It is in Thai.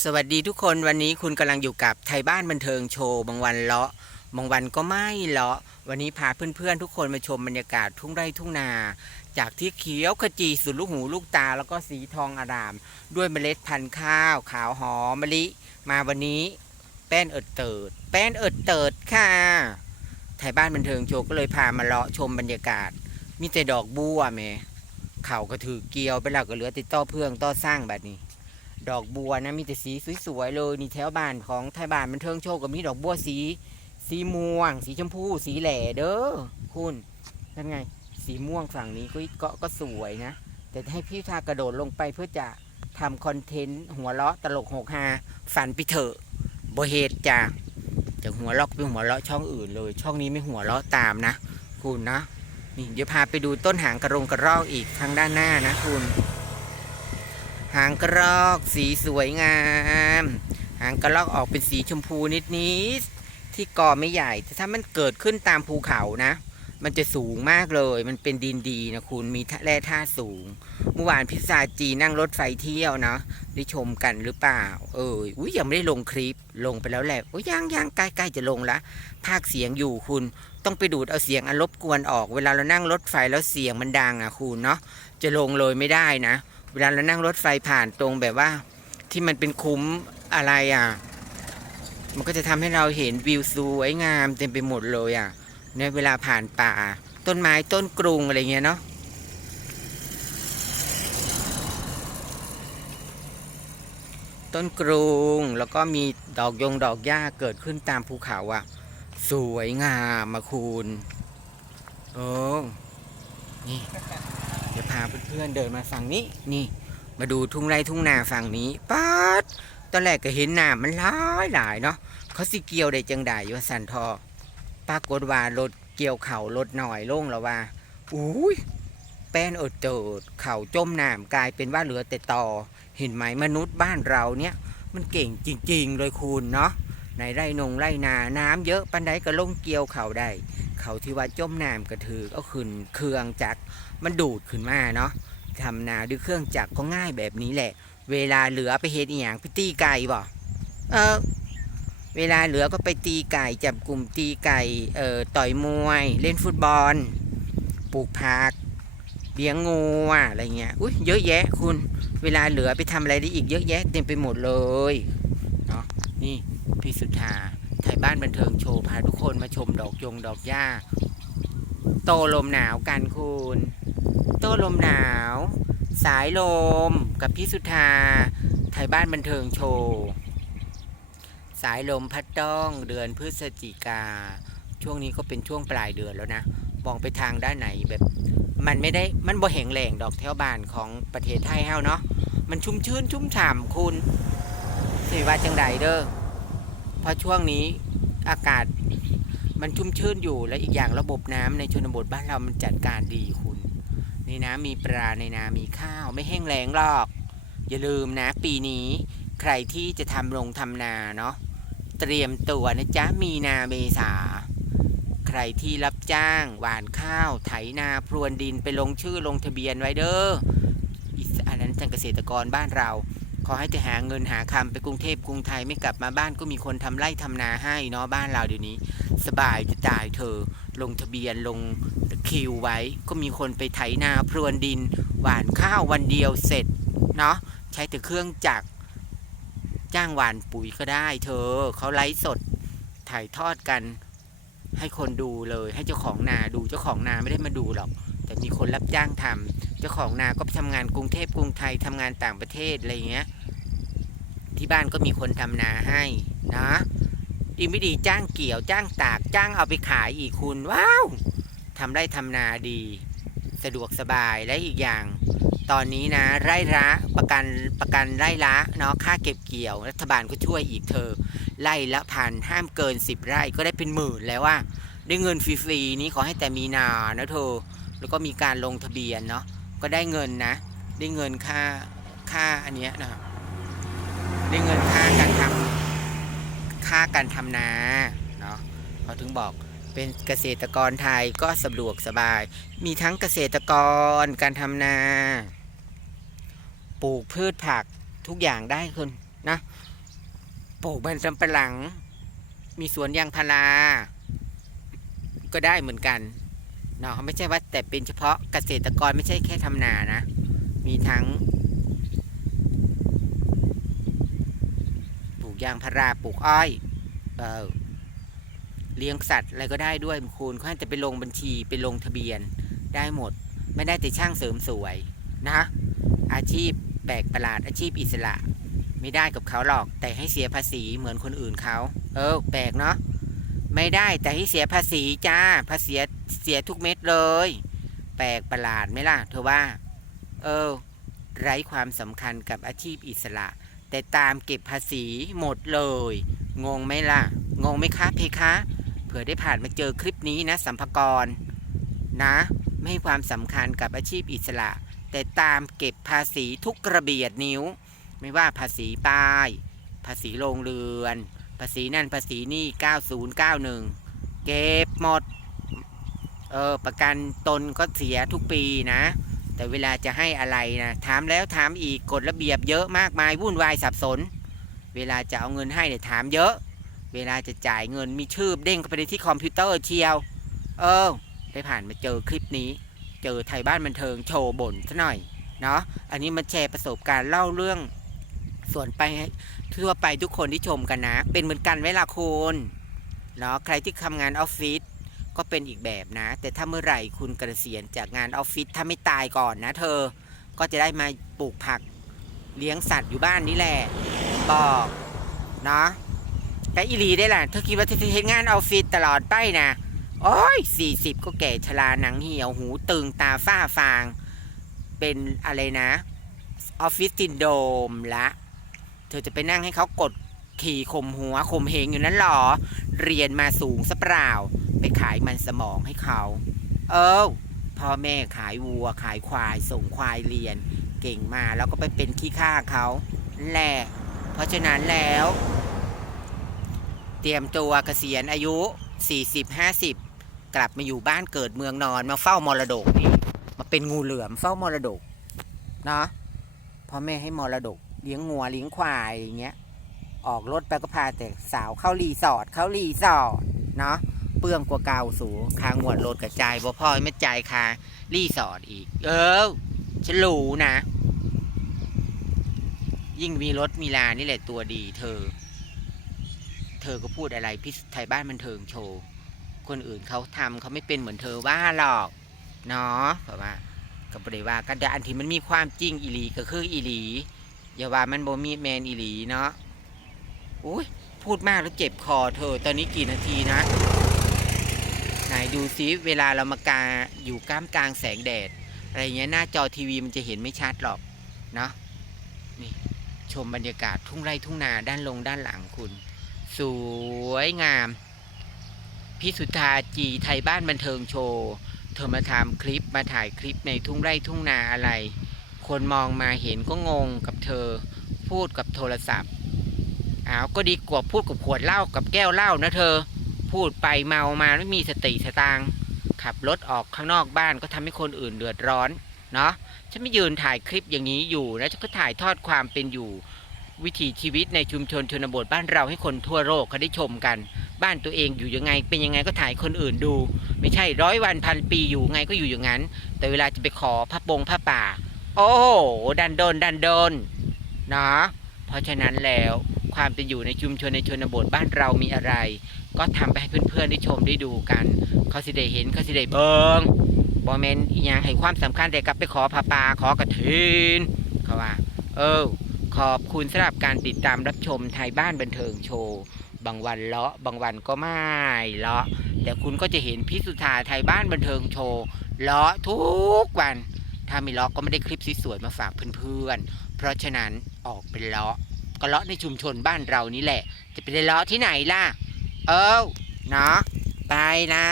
สวัสดีทุกคนวันนี้คุณกำลังอยู่กับไทยบ้านบันเทิงโชว์บางวันเลาะบางวันก็ไม่เลาะวันนี้พาเพื่อนๆ ทุกคนมาชมบรรยากาศทุ่งไร่ทุ่งนา จากที่เขียวขจีสุดลูกหูลูกตาแล้วก็สีทองอาราม ด้วยเมล็ดพันธุ์ข้าว ขาวหอมมะลิ มาวันนี้แป้นเอิดเติด แป้นเอิดเติดค่ะ ไทยบ้านบันเทิงโชว์ก็เลยพามาเลาะชมบรรยากาศ มีแต่ดอกบัวแหม่เขาก็ถือเกลียวไปแล้วก็เหลือติดต่อเพื่องต่อสร้างแบบนี้ ดอกบัวนะมีแต่สีสวยๆเลยนี่แถวบ้านของไทยบ้านบันเทิงโชว์ก็มีดอกบัวสี สีม่วง สีชมพูสีแหล่เด้อคุณนั่นไง สีม่วงฝั่งนี้ก็ก็ก็สวยนะ แต่ให้พี่ทากระโดดลงไปเพื่อจะทำคอนเทนต์หัวเราะตลกหกฮาฝันไปเถอะบเหตุจ้ะจะหัวเราะไปหัวเราะช่องอื่นเลย ช่องนี้ไม่หัวเราะตามนะ คุณนะนี่เดี๋ยวพาไปดูต้นหางกระรงกระรอกอีกทางด้านหน้านะคุณ หางกระรอกสีสวยงาม หางกระรอกออกเป็นสีชมพูนิดๆที่กอไม่ใหญ่แต่ถ้ามันเกิดขึ้นตามภูเขานะ มันจะสูงมากเลย มันเป็นดินดีนะคุณมีแร่ธาตุสูงเมื่อวานพิซาจีนั่งรถไฟเที่ยวเนาะได้ชมกันหรือเปล่า เอออุ้ยยังไม่ได้ลงคลิปลงไปแล้วแหละโอ้ยยังยังใกล้ๆจะลงละภาคเสียงอยู่คุณต้องไปดูดเอาเสียงอันรบกวนออก เวลาเรานั่งรถไฟแล้วเสียงมันดังอะคุณเนาะจะลงเลยไม่ได้นะ เวลาเรานั่งรถไฟผ่านตรงแบบว่า ที่มันเป็นคุ้มอะไรอะ มันก็จะทำให้เราเห็นวิวสวยงามเต็มไปหมดเลยอะในเวลาผ่านป่า ต้นไม้ต้นกรุงอะไรเงี้ยเนาะต้นกรุงแล้วก็มีดอกยงดอกหญ้าเกิดขึ้นตามภูเขาอะ สวยงามมาคุณโอ้นี่ พาเพื่อนๆเดินมาฝั่งนี้ นี่ มาดูทุ่งไร่ทุ่งนาฝั่งนี้ป๊าดตอนแรกก็เห็นน้ำมันหลายหลายเนาะเขาสิเกี่ยวได้จังใดว่สันทอปรากฏว่ารถเกี่ยวเข่ารถหน่อยลงแล้วว่าอุ้ยแป้นอดเจิดเข่าจมน้ำกลายเป็นว่าเหลือแต่ตอเห็นไหมมนุษย์บ้านเราเนี่ยมันเก่งจริง ๆ เลยคุณเนาะในไร่นงไร่นาน้ำเยอะปันใดก็ลงเกี่ยวเข่าได้ เขาที่ว่าจมน้ำกระถือเอาขึ้นเครื่องจักรมันดูดขึ้นมาเนาะทำนาด้วยเครื่องจักรก็ง่ายแบบนี้แหละ เวลาเหลือไปเฮ็ดอีหยังไปตีไก่บ่เออเวลาเหลือก็ไปตีไก่จับกลุ่มตีไก่เอ่อต่อยมวย เล่นฟุตบอลปลูกผักเลี้ยงงูอะอะไรเงี้ยอุ้ยเยอะแยะคุณ เวลาเหลือไปทำอะไรได้อีกเยอะแยะเต็มไปหมดเลยเนาะนี่พี่สุธา ไทยบ้านบันเทิงโชว์พาทุกคนมาชมดอกยงดอกหญ้า โตลมหนาวกันคุณ โตลมหนาว สายลมกับพี่สุธาไทยบ้านบันเทิงโชว์สายลมพัดต้องเดือนพฤศจิกา ช่วงนี้ก็เป็นช่วงปลายเดือนแล้วนะ มองไปทางด้านไหนแบบ มันไม่ได้มันบ่แห่งแหล่งดอกแถวบ้านของประเทศไทยเฮาเนาะมันชุ่มชื้นชุ่มฉ่ำคุณสิว่าจังใดเด้อ เพราะช่วงนี้อากาศมันชุ่มชื้นอยู่และอีกอย่างระบบน้ำในชนบทบ้านเรามันจัดการดีคุณ ในน้ำมีปลาในนามีข้าวไม่แห้งแล้งหรอก อย่าลืมนะปีนี้ใครที่จะทำลงทำนาเนาะเตรียมตัวนะจ๊ะมีนาเมษา ใครที่รับจ้าง หว่านข้าว ไถนาพรวนดินไปลงชื่อลงทะเบียนไว้เด้ออันนั้นทางเกษตรกรบ้านเรา ขอให้จะหาเงินหาคำไปกรุงเทพกรุงไทยไม่กลับมาบ้านก็มีคนทำไร่ทำนาให้เนาะบ้านเราเดี๋ยวนี้ สบายจะตายเธอ ลงทะเบียนลงคิวไว้ ก็มีคนไปไถนาพรวนดิน หวานข้าววันเดียวเสร็จเนาะใช้แต่เครื่องจักรจ้างหวานปุ๋ยก็ได้ เธอเขาไลฟ์สดถ่ายทอดกัน ให้คนดูเลย ให้เจ้าของนาดูเจ้าของนาไม่ได้มาดูหรอก แต่มีคนรับจ้างทำเจ้าของนาก็ไปทำงานกรุงเทพกรุงไทยทำงานต่างประเทศอะไรเงี้ย ที่บ้านก็มีคนทำนาให้นะดีไม่ดีจ้างเกี่ยวจ้างตากจ้างเอาไปขายอีกคุณว้าวทำไร่ทำนาดี สะดวกสบายและอีกอย่าง ตอนนี้นะไร่ละประกันประกันไร่ละเนาะค่าเก็บเกี่ยว รัฐบาลก็ช่วยอีกเธอ ไร่ละพันห้ามเกินสิบไร่ก็ได้เป็นหมื่นแล้วว่าได้เงินฟรีๆนี้ขอให้แต่มีนานะเธอ แล้วก็มีการลงทะเบียนเนาะก็ได้เงินนะ ได้เงินค่าค่าอันเนี้ยนะครับได้เงินค่าการทำค่าการทำนาเนาะเขาถึงบอกเป็นเกษตรกรไทยก็สะดวกสบาย มีทั้งเกษตรกรการทำนา ปลูกพืชผักทุกอย่างได้คุณนะปลูกมันสำปะหลัง มีสวนยางพารา ก็ได้เหมือนกัน เนาะไม่ใช่ว่าแต่เป็นเฉพาะเกษตรกรไม่ใช่แค่ทำนานะ มีทั้งปลูกยางพาราปลูกอ้อยเออเลี้ยงสัตว์อะไรก็ได้ด้วยคุณเขาให้จะไปลงบัญชีไปลงทะเบียนได้หมด ไม่ได้แต่ช่างเสริมสวยนะอาชีพแปลกประหลาดอาชีพอิสระ ไม่ได้กับเขาหรอก แต่ให้เสียภาษีเหมือนคนอื่นเขา เออ แปลกเนาะไม่ได้แต่ให้เสียภาษีจ้าภาษี เสียทุกเม็ดเลย แปลกประหลาดไหมล่ะ เธอว่า เออ ไร้ความสำคัญกับอาชีพอิสระ แต่ตามเก็บภาษีหมดเลย งงไหมล่ะ งงไหมคะเพคะเผื่อได้ผ่านมาเจอคลิปนี้นะสัมภากรนะ ไม่ให้ความสำคัญกับอาชีพอิสระ แต่ตามเก็บภาษีทุกกระเบียดนิ้ว ไม่ว่าภาษีป้าย ภาษีโรงเรือน ภาษีนั่นภาษีนี่ 9091 เก็บหมด เออประกันตนก็เสียทุกปีนะ แต่เวลาจะให้อะไรนะ ถามแล้วถามอีกกฎระเบียบเยอะมากมายวุ่นวายสับสน เวลาจะเอาเงินให้เนี่ยถามเยอะ เวลาจะจ่ายเงินมีชื่อเด้งเข้าไปในที่คอมพิวเตอร์เชียว เออ ได้ผ่านมาเจอคลิปนี้ เจอไทยบ้านบันเทิงโชว์บ่นซะหน่อยเนาะอันนี้มาแชร์ประสบการณ์เล่าเรื่อง ส่วนไปทั่วไปทุกคนที่ชมกันนะ เป็นเหมือนกันเวลาคุณเนาะใครที่ทำงานออฟฟิศ ก็เป็นอีกแบบนะ แต่ถ้าเมื่อไหร่คุณกเกษียณจากงานออฟฟิศถ้าไม่ตายก่อนนะ เธอก็จะได้มาปลูกผักเลี้ยงสัตว์อยู่บ้านนี่แหละบอกเนาะแต่อีลีได้ล่ะ เธอคิดว่าเธอจะเห็นงานออฟฟิศตลอดไปนะโอ้ยสี่สิบก็แก่ชราหนังเหี่ยวหูตึงตาฝ้าฟาง เป็นอะไรนะออฟฟิศซินโดมละ เธอจะไปนั่งให้เขากดขี่ข่มหัวข่มเหงอยู่นั้นหรอ เรียนมาสูงสะเปล่า ไปขายมันสมองให้เขา เออพ่อแม่ขายวัวขายควายส่งควายเรียน เก่งมาแล้วก็ไปเป็นขี้ข้าเขาแหละเพราะฉะนั้นแล้ว เตรียมตัวเกษียณอายุ 40-50 กลับมาอยู่บ้านเกิดเมืองนอนมาเฝ้ามรดกนี่มาเป็นงูเหลือมเฝ้ามรดกเนาะพ่อแม่ให้มรดกเลี้ยงงัวเลี้ยงควายอย่างเงี้ยออกรถไปก็พาแต่สาวเข้ารีสอร์ทเข้ารีสอร์ทเนาะ เปลืองกว่าเก่าสูคางวดรถกระจายบ่พ่อไม่จ่ายคารีสอร์ทอีก เออฉันรู้นะ ยิ่งมีรถมีลานี่แหละตัวดี เธอ เธอก็พูดอะไรพี่ไทยบ้านบันเทิงโชว์คนอื่นเขาทำเขาไม่เป็นเหมือนเธอว่าหรอกเนาะเพราะว่าก็บริว่ากันแต่อันที่มันมีความจริงอีหลีก็คืออีหลีอย่าว่ามันโบมีแมนอีหลีเนาะอุ้ยพูดมากแล้วเจ็บคอเธอ ตอนนี้กี่นาทีนะ ไหนดูซิเวลาเรามากาอยู่กล้ามกลางแสงแดด อะไรเงี้ยหน้าจอทีวีมันจะเห็นไม่ชัดหรอกเนาะนี่ชมบรรยากาศทุ่งไร่ทุ่งนาด้านลงด้านหลังคุณ สวยงามพิสุทธาจีไทยบ้านบันเทิงโชว์ เธอมาทำคลิปมาถ่ายคลิปในทุ่งไร่ทุ่งนาอะไร คนมองมาเห็นก็งงกับเธอพูดกับโทรศัพท์อ้าวก็ดีกว่าพูดกับขวดเหล้ากับแก้วเหล้านะเธอ พูดไปเมามาไม่มีสติสตางขับรถออกข้างนอกบ้านก็ทำให้คนอื่นเดือดร้อนเนาะฉันไม่ยืนถ่ายคลิปอย่างนี้อยู่นะฉันก็ถ่ายทอดความเป็นอยู่ วิถีชีวิตในชุมชนชนบทบ้านเราให้คนทั่วโลกเขาได้ชมกัน บ้านตัวเองอยู่ยังไง เป็นยังไงก็ถ่ายคนอื่นดู ไม่ใช่ร้อยวันพันปีอยู่ไงก็อยู่อย่างนั้น แต่เวลาจะไปขอพระปงพระป่า โอ้ดันโดนดันโดนเนาะเพราะฉะนั้นแล้ว ความเป็นอยู่ในชุมชนในชนบทบ้านเรามีอะไร ก็ทำไปให้เพื่อนๆได้ชมได้ดูกันเขาสิได้เห็นเขาสิได้เบิงบอแมนอีหยังให้ความสำคัญแต่กลับไปขอพระปาขอกระถินเขาว่า เออ ขอบคุณสำหรับการติดตามรับชมไทยบ้านบันเทิงโชว์บางวันเลาะบางวันก็ไม่เลาะ แต่คุณก็จะเห็นพิสุธาไทยบ้านบันเทิงโชว์เลาะทุกวัน ถ้าไม่เลาะก็ไม่ได้คลิปสวยๆมาฝากเพื่อนๆเพราะฉะนั้นออกเป็นเลาะ ก็เลาะในชุมชนบ้านเรานี่แหละ จะไปเลาะที่ไหนล่ะ เออเนาะไปละ